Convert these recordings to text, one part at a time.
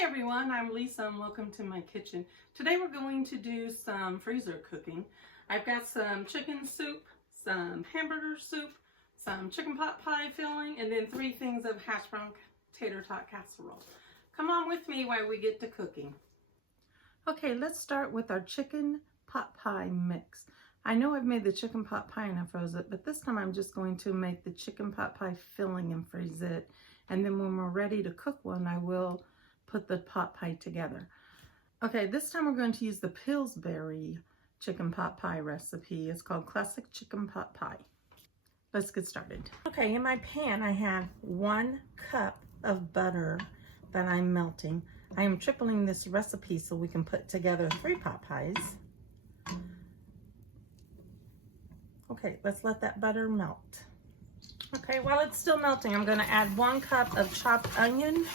Hi everyone, I'm Lisa and welcome to my kitchen. Today we're going to do some freezer cooking. I've got some chicken soup, some hamburger soup, some chicken pot pie filling, and then 3 things of hash brown tater tot casserole. Come on with me while we get to cooking. Okay, let's start with our chicken pot pie mix. I know I've made the chicken pot pie and I froze it, but this time I'm just going to make the chicken pot pie filling and freeze it. And then when we're ready to cook one, I will put the pot pie together. Okay, this time we're going to use the Pillsbury chicken pot pie recipe. It's called Classic Chicken Pot Pie. Let's get started. Okay, in my pan I have 1 cup of butter that I'm melting. I am tripling this recipe so we can put together 3 pot pies. Okay, let's let that butter melt. Okay, while it's still melting, I'm going to add 1 cup of chopped onion.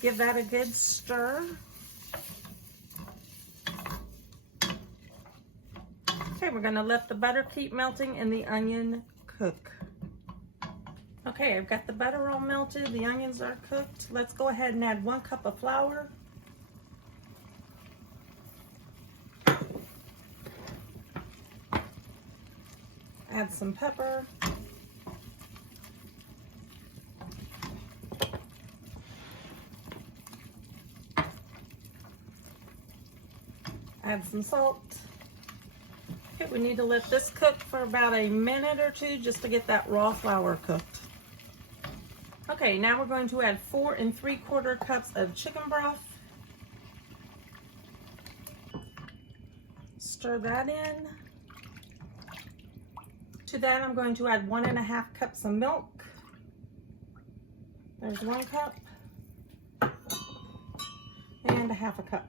Give that a good stir. Okay, we're going to let the butter keep melting and the onion cook. Okay, I've got the butter all melted, the onions are cooked. Let's go ahead and add 1 cup of flour. Add some pepper. Add some salt. Okay, we need to let this cook for about a minute or 2 just to get that raw flour cooked. Okay, now we're going to add 4 3/4 cups of chicken broth. Stir that in. To that, I'm going to add 1 1/2 cups of milk. There's 1 cup and 1/2 cup.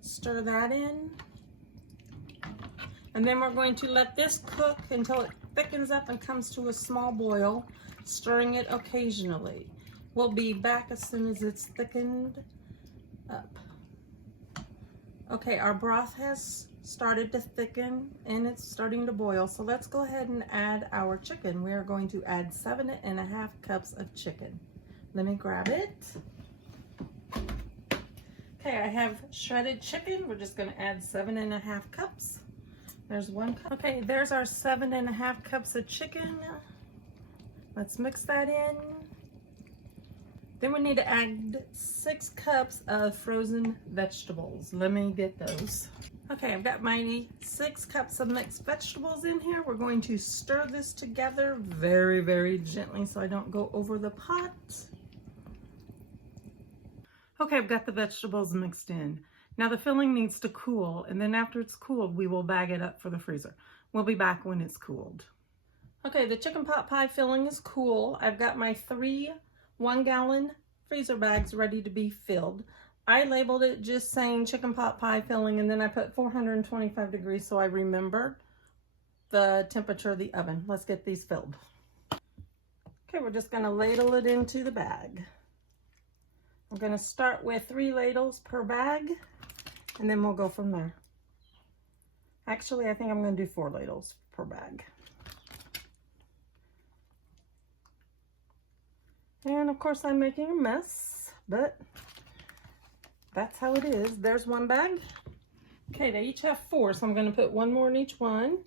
Stir that in. And then we're going to let this cook until it thickens up and comes to a small boil, stirring it occasionally. We'll be back as soon as it's thickened up. Okay, our broth has started to thicken and it's starting to boil. So let's go ahead and add our chicken. We are going to add 7 1/2 cups of chicken. Let me grab it. Okay, I have shredded chicken. We're just going to add 7 1/2 cups. There's 1 cup. Okay, there's our 7 1/2 cups of chicken. Let's mix that in. Then we need to add 6 cups of frozen vegetables. Let me get those. Okay, I've got my 6 cups of mixed vegetables in here. We're going to stir this together very, very gently so I don't go over the pot. Okay, I've got the vegetables mixed in. Now the filling needs to cool, and then after it's cooled, we will bag it up for the freezer. We'll be back when it's cooled. Okay, the chicken pot pie filling is cool. I've got my 3 1-gallon freezer bags ready to be filled. I labeled it just saying chicken pot pie filling, and then I put 425 degrees so I remembered the temperature of the oven. Let's get these filled. Okay, we're just gonna ladle it into the bag. I'm gonna start with 3 ladles per bag, and then we'll go from there. Actually, I think I'm gonna do 4 ladles per bag. And of course I'm making a mess, but that's how it is. There's 1 bag. Okay, they each have 4, so I'm going to put 1 more in each one.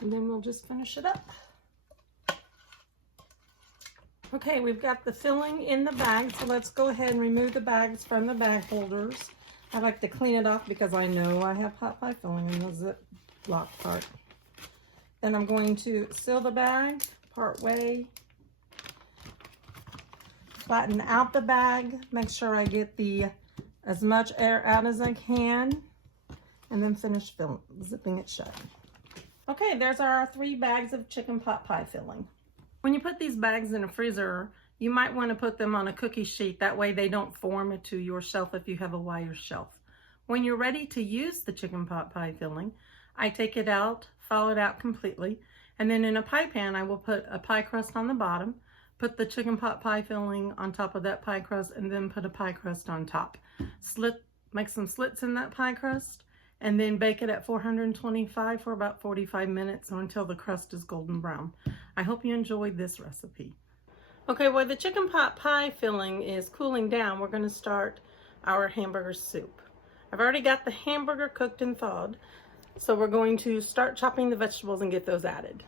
And then we'll just finish it up. Okay, we've got the filling in the bag, so let's go ahead and remove the bags from the bag holders. I like to clean it off because I know I have pot pie filling in the Ziploc part. Then I'm going to seal the bag part way, flatten out the bag, make sure I get as much air out as I can, and then finish zipping it shut. Okay, there's our 3 bags of chicken pot pie filling. When you put these bags in a freezer, you might want to put them on a cookie sheet. That way they don't form into your shelf if you have a wire shelf. When you're ready to use the chicken pot pie filling, I take it out, thaw it out completely, and then in a pie pan I will put a pie crust on the bottom, put the chicken pot pie filling on top of that pie crust, and then put a pie crust on top. Make some slits in that pie crust, and then bake it at 425 for about 45 minutes or until the crust is golden brown. I hope you enjoyed this recipe. Okay, while the chicken pot pie filling is cooling down, we're going to start our hamburger soup. I've already got the hamburger cooked and thawed, so we're going to start chopping the vegetables and get those added.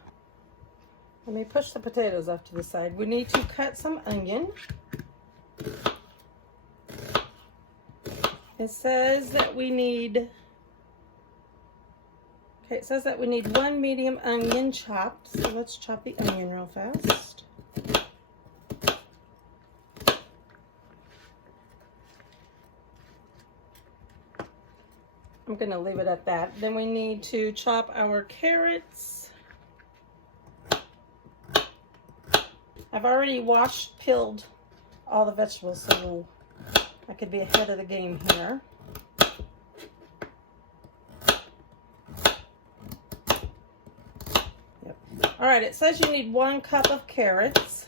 Let me push the potatoes off to the side. We need to cut some onion. It says that we need, it says that we need 1 medium onion chopped, so let's chop the onion real fast. I'm going to leave it at that. Then we need to chop our carrots. I've already peeled all the vegetables, so I could be ahead of the game here. Yep. All right, it says you need 1 cup of carrots.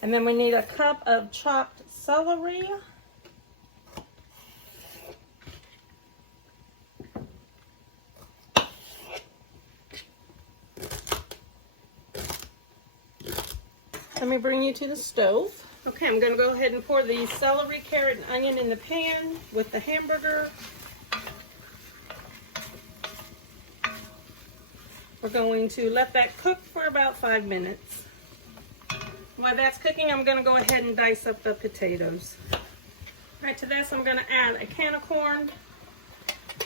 And then we need a cup of chopped celery. Let me bring you to the stove. Okay, I'm going to go ahead and pour the celery, carrot, and onion in the pan with the hamburger. We're going to let that cook for about 5 minutes. While that's cooking, I'm going to go ahead and dice up the potatoes. All right, to this I'm going to add a can of corn.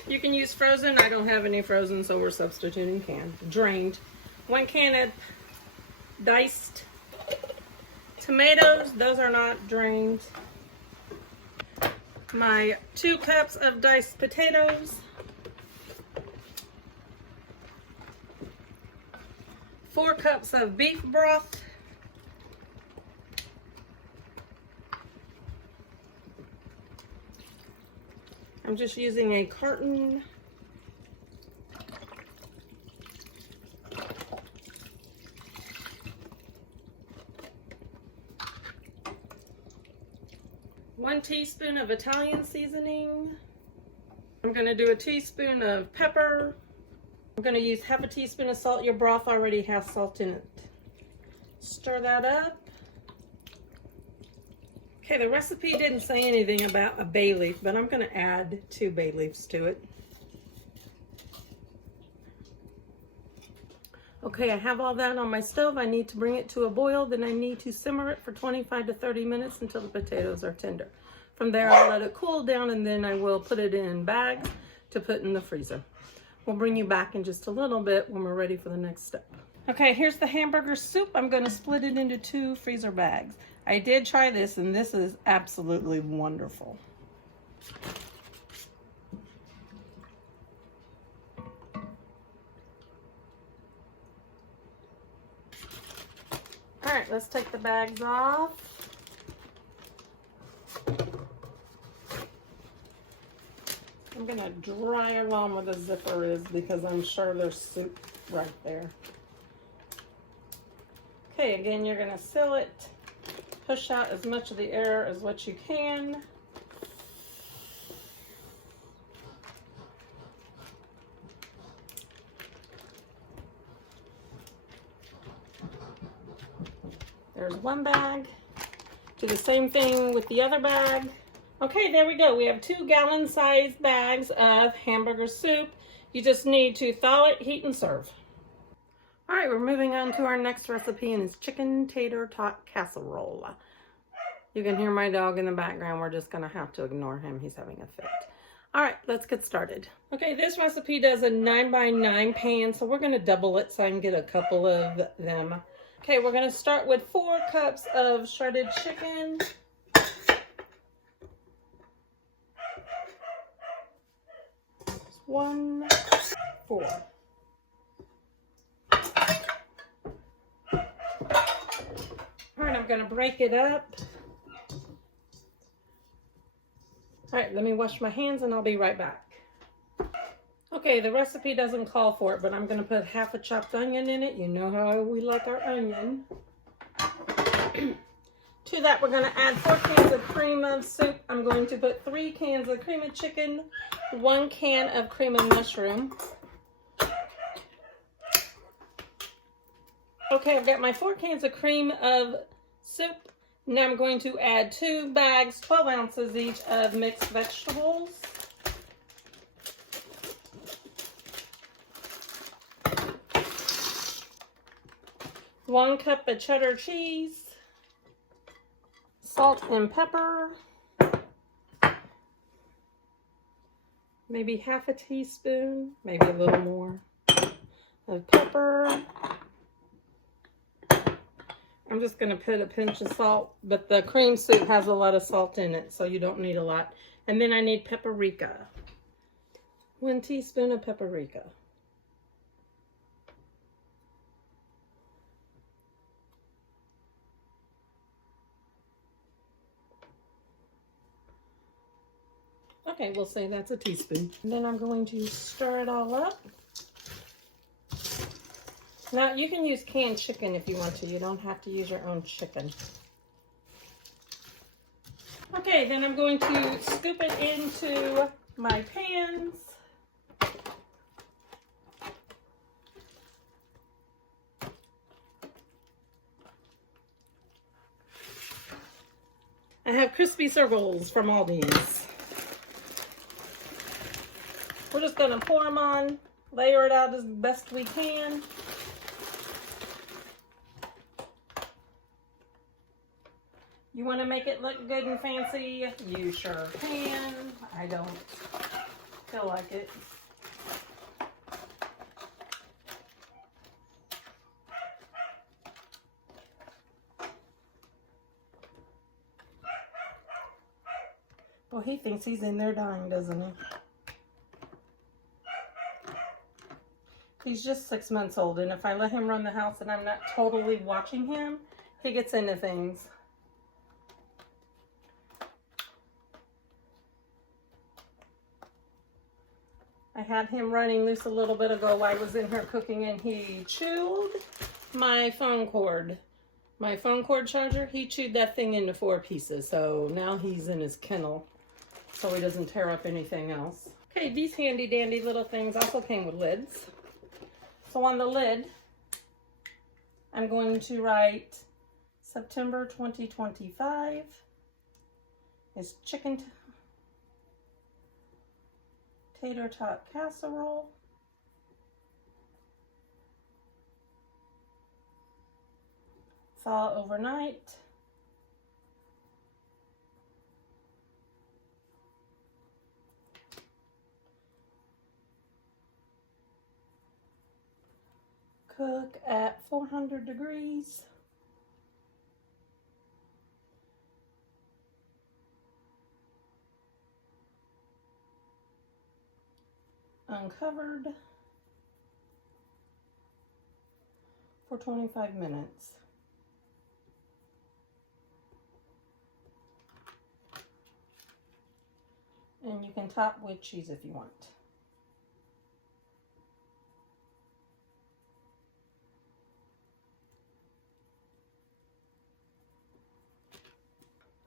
You can use frozen. I don't have any frozen, so we're substituting canned. Drained. 1 can of diced tomatoes. Those are not drained. My 2 cups of diced potatoes. 4 cups of beef broth. I'm just using a carton. One teaspoon of Italian seasoning. I'm going to do a teaspoon of pepper. I'm going to use half a teaspoon of salt. Your broth already has salt in it. Stir that up. Okay, the recipe didn't say anything about a bay leaf, but I'm going to add 2 bay leaves to it. Okay, I have all that on my stove. I need to bring it to a boil. Then I need to simmer it for 25 to 30 minutes until the potatoes are tender. From there, I'll let it cool down, and then I will put it in bags to put in the freezer. We'll bring you back in just a little bit when we're ready for the next step. Okay, here's the hamburger soup. I'm going to split it into 2 freezer bags. I did try this, and this is absolutely wonderful. All right, let's take the bags off. I'm gonna dry around where the zipper is because I'm sure there's soup right there. Okay, again, you're gonna seal it. Push out as much of the air as what you can. There's 1 bag. Do the same thing with the other bag. Okay, there we go. We have 2 gallon-sized bags of hamburger soup. You just need to thaw it, heat, and serve. All right, we're moving on to our next recipe, and it's chicken tater tot casserole. You can hear my dog in the background. We're just going to have to ignore him. He's having a fit. All right, let's get started. Okay, this recipe does a 9x9 pan, so we're going to double it so I can get a couple of them. Okay, we're going to start with 4 cups of shredded chicken. 1, 4. going to break it up. All right, let me wash my hands and I'll be right back. Okay, the recipe doesn't call for it, but I'm going to put half a chopped onion in it. You know how we like our onion. To that, we're going to add 4 cans of cream of soup. I'm going to put 3 cans of cream of chicken, 1 can of cream of mushroom. Okay, I've got my 4 cans of cream of soup. Now I'm going to add 2 bags, 12 ounces each, of mixed vegetables. One cup of cheddar cheese, salt and pepper, maybe half a teaspoon, maybe a little more of pepper. I'm just going to put a pinch of salt, but the cream soup has a lot of salt in it, so you don't need a lot. And then I need paprika. 1 teaspoon of paprika. Okay, we'll say that's a teaspoon. And then I'm going to stir it all up. Now, you can use canned chicken if you want to. You don't have to use your own chicken. Okay, then I'm going to scoop it into my pans. I have crispy circles from Aldi's. We're just going to pour them on, layer it out as best we can. You want to make it look good and fancy? You sure can. I don't feel like it. Well, he thinks he's in there dying, doesn't he? He's just 6 months old, and if I let him run the house and I'm not totally watching him, he gets into things. I had him running loose a little bit ago while I was in here cooking, and he chewed my phone cord. My phone cord charger, he chewed that thing into 4 pieces, so now he's in his kennel, so he doesn't tear up anything else. Okay, these handy dandy little things also came with lids. So on the lid, I'm going to write September 2025. It's chicken tater tot casserole. Thaw overnight. Cook at 400 degrees. Uncovered for 25 minutes. And you can top with cheese if you want.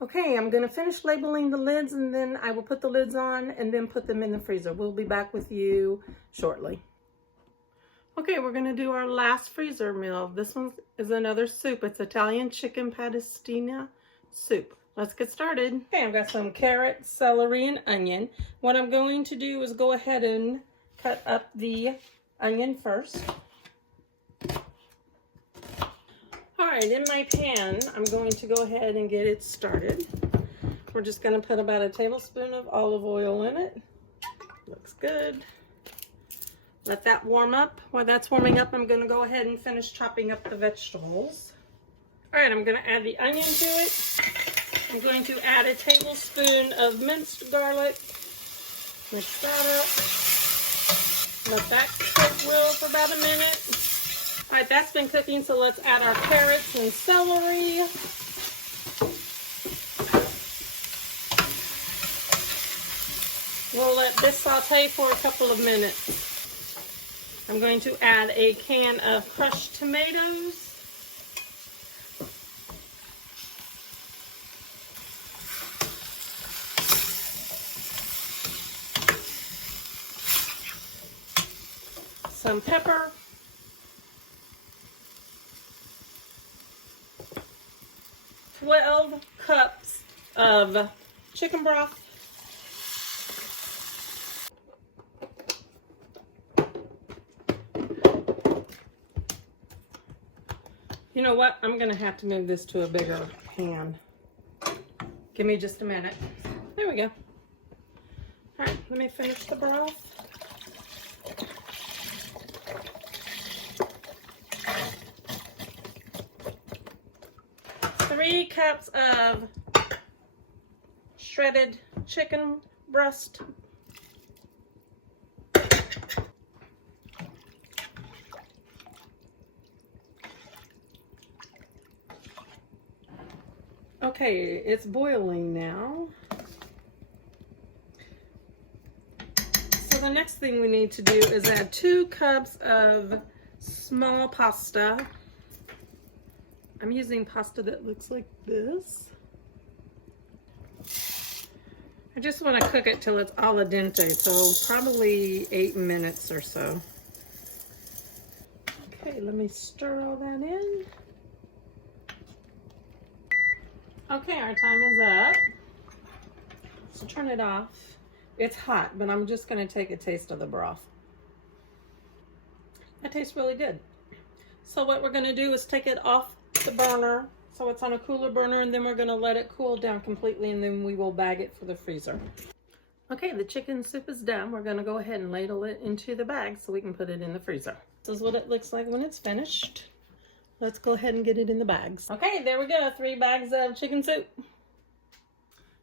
Okay, I'm going to finish labeling the lids, and then I will put the lids on and then put them in the freezer. We'll be back with you shortly. Okay, we're going to do our last freezer meal. This one is another soup. It's Italian chicken Pastina soup. Let's get started. Okay, I've got some carrots, celery, and onion. What I'm going to do is go ahead and cut up the onion first. All right, in my pan, I'm going to go ahead and get it started. We're just going to put about a tablespoon of olive oil in it. Looks good. Let that warm up. While that's warming up, I'm going to go ahead and finish chopping up the vegetables. All right, I'm going to add the onion to it. I'm going to add a tablespoon of minced garlic. Mix that up. Let that cook well for about a minute. All right, that's been cooking, so let's add our carrots and celery. We'll let this saute for a couple of minutes. I'm going to add a can of crushed tomatoes. Some pepper. $12 cups of chicken broth. You know what? I'm going to have to move this to a bigger pan. Give me just a minute. There we go. All right, let me finish the broth. Three cups of shredded chicken breast. Okay, it's boiling now. So the next thing we need to do is add 2 cups of small pasta. I'm using pasta that looks like this. I just want to cook it till it's al dente, so probably 8 minutes or so. Okay, let me stir all that in. Okay, our time is up. So turn it off. It's hot, but I'm just going to take a taste of the broth. That tastes really good. So what we're going to do is take it off the burner, so it's on a cooler burner, and then we're going to let it cool down completely, and then we will bag it for the freezer. Okay, the chicken soup is done. We're going to go ahead and ladle it into the bag so we can put it in the freezer. This is what it looks like when it's finished. Let's go ahead and get it in the bags. Okay, there we go, 3 bags of chicken soup.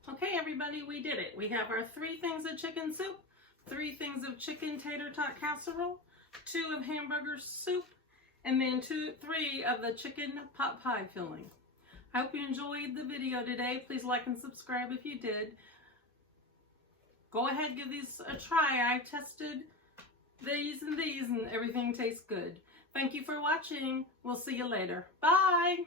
Okay, everybody, we did it. We have our 3 things of chicken soup, 3 things of chicken tater tot casserole, 2 of hamburger soup, and then 3 of the chicken pot pie filling. I hope you enjoyed the video today. Please like and subscribe if you did. Go ahead, give these a try. I tested these and everything tastes good. Thank you for watching. We'll see you later. Bye.